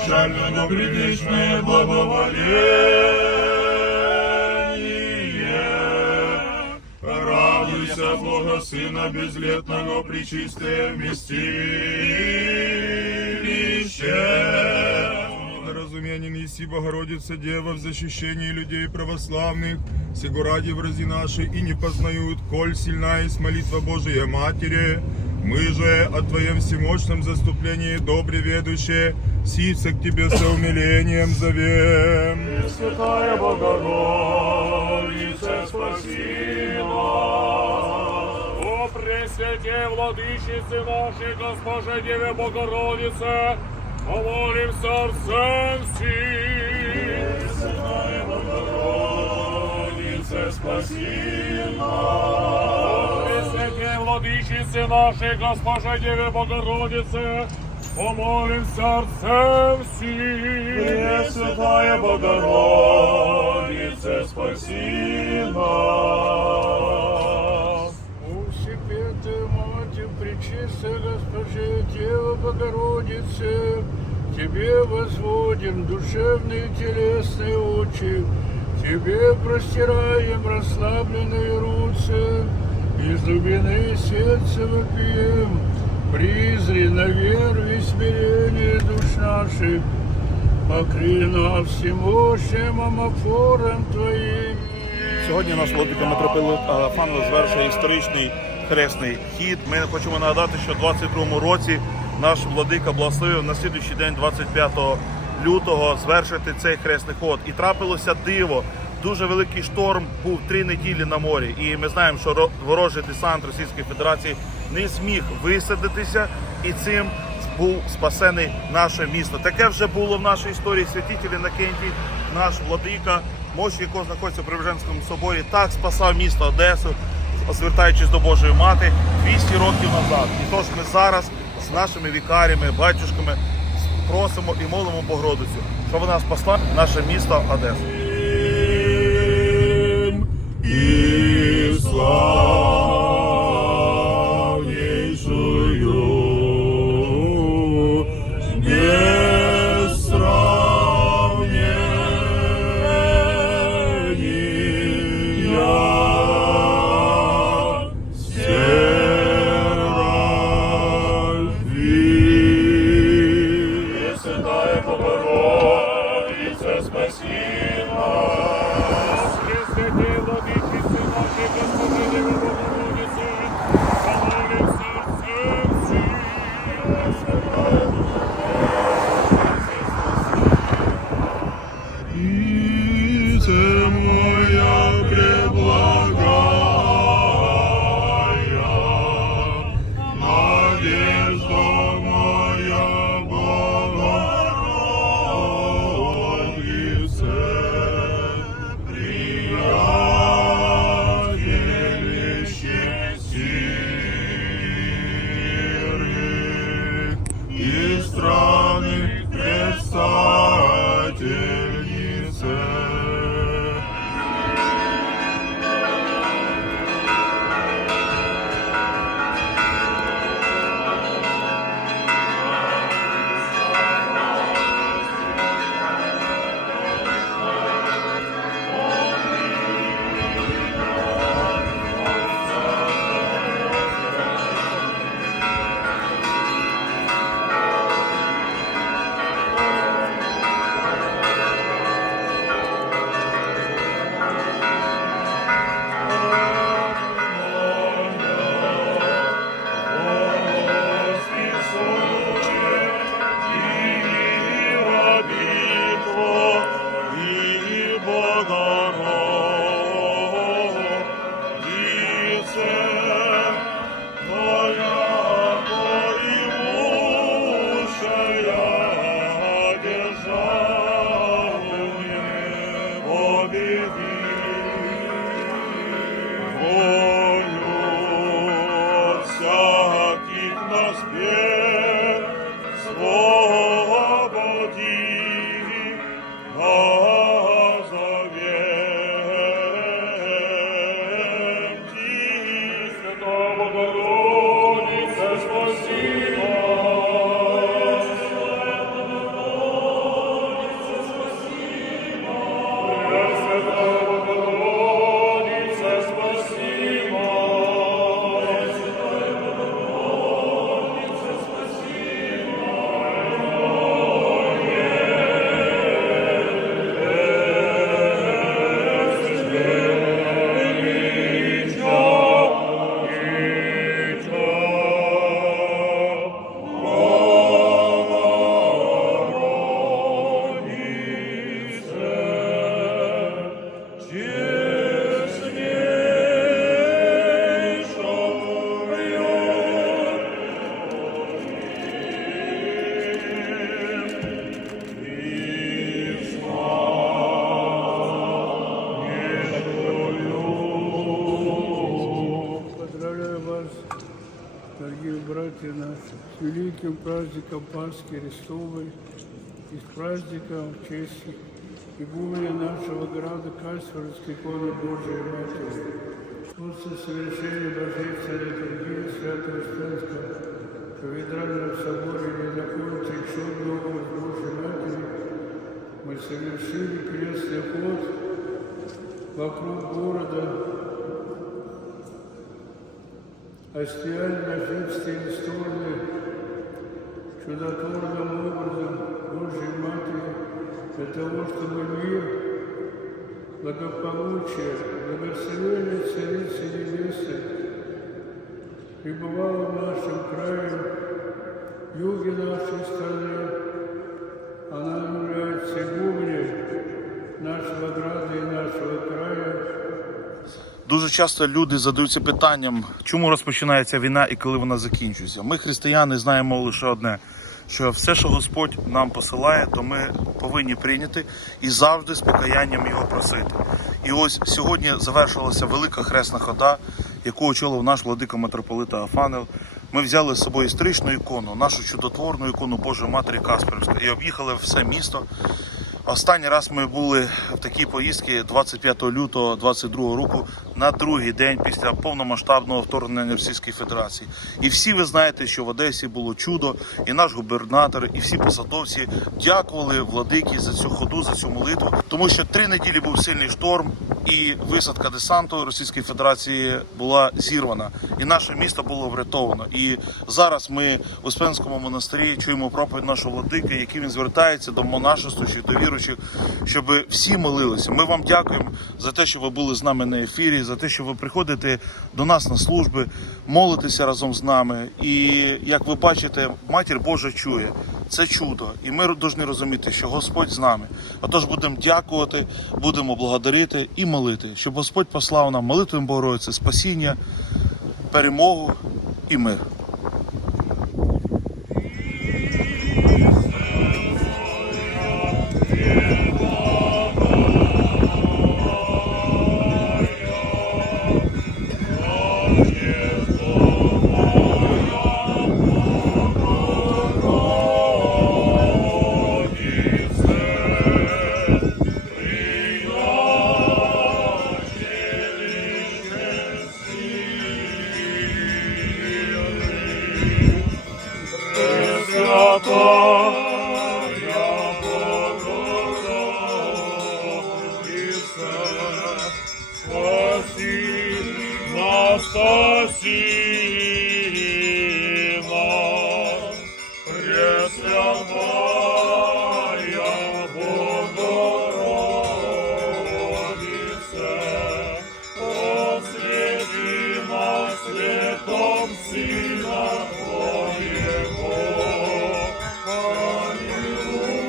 печального предвечное благоволение. Радуйся, Бога Сына безлетного, причистое вместилище. Разуменен Иси Богородица Дева в защищении людей православных, сего ради врази наши и не познают, коль сильна есть молитва Божия Матери, мы же о Твоем всемощном заступлении добре ведущие, сица к Тебе со умилением зовем. Святая Богородица, спаси О Пресвяте Владычице нашей, Госпоже Деве Богородице, помолимся всем всем. Святая Богородица, спаси О Пресвяте Владычице нашей, Госпоже Деве Богородице, помолимся всем всем. Пресвятая Богородица, спаси нас. Усипетая Мать, Пречистая Госпожа Дева Богородице, Тебе возводим душевные и телесные очи, Тебе простираем расслабленные руцы, из глубины сердца вопием, призри на веру и смирение душ наших, покрий нас всемощным омофором Твоим. Сьогодні наш владика митрополит Фанло звершує історичний хресний хід. Ми хочемо нагадати, що в 22-му році наш владика благословив на слідуючий день, 25 лютого, звершити цей хресний ход. І трапилося диво. Дуже великий шторм був три неділі на морі, і ми знаємо, що ворожий десант Російської Федерації не зміг висадитися, і цим був спасений наше місто. Таке вже було в нашій історії святителі Накентій, наш владика, мощі якого знаходиться у Приверженському соборі, так спасав місто Одесу, звертаючись до Божої Мати 200 років назад. І тож ми зараз з нашими вікарями, батюшками просимо і молимо Богородицю, щоб вона спасла наше місто Одесу. и славнейшую you. Всяких нас бед назовем Ти, Святая 13. С великим праздником Пасхи Христовой и с праздником чести игумена нашего града Кальсфордской иконы Божией Матери. После совершения Божественной литургии Святого Стенского в Кафедральном соборе Ледокольца и Черного Божьей Матери мы совершили крестный ход вокруг города Четыре стороны чудотворным образом Божьей Матери для того, чтобы мир, благополучие, благословение Царицы Небесной пребывало в нашем крае, юге нашей страны. Она является игуменей нашего града и нашего края. Дуже часто люди задаються питанням, чому розпочинається війна і коли вона закінчується. Ми, християни, знаємо лише одне: що все, що Господь нам посилає, то ми повинні прийняти і завжди з покаянням його просити. І ось сьогодні завершилася велика хресна хода, яку очолив наш владика митрополита Афанел. Ми взяли з собою історичну ікону, нашу чудотворну ікону Божої Матері Касперівська і об'їхали все місто. Останній раз ми були в такій поїздці 25 лютого 22 року на другий день після повномасштабного вторгнення Російської Федерації. І всі ви знаєте, що в Одесі було чудо, і наш губернатор, і всі посадовці дякували владикі за цю ходу, за цю молитву, тому що три неділі був сильний шторм, і висадка десанту Російської Федерації була зірвана, і наше місто було врятовано. І зараз ми в Успенському монастирі чуємо проповідь нашого владики, який він звертається до монашествуючих, до віруючих, щоб всі молилися. Ми вам дякуємо за те, що ви були з нами на ефірі, за те, що ви приходите до нас на служби, молитеся разом з нами. І як ви бачите, матір Божа чує. Це чудо, і ми повинні розуміти, що Господь з нами. Отож будемо дякувати, будемо благодарити і молити, щоб Господь послав нам молитвою Богородиці, спасіння, перемогу і мир. Música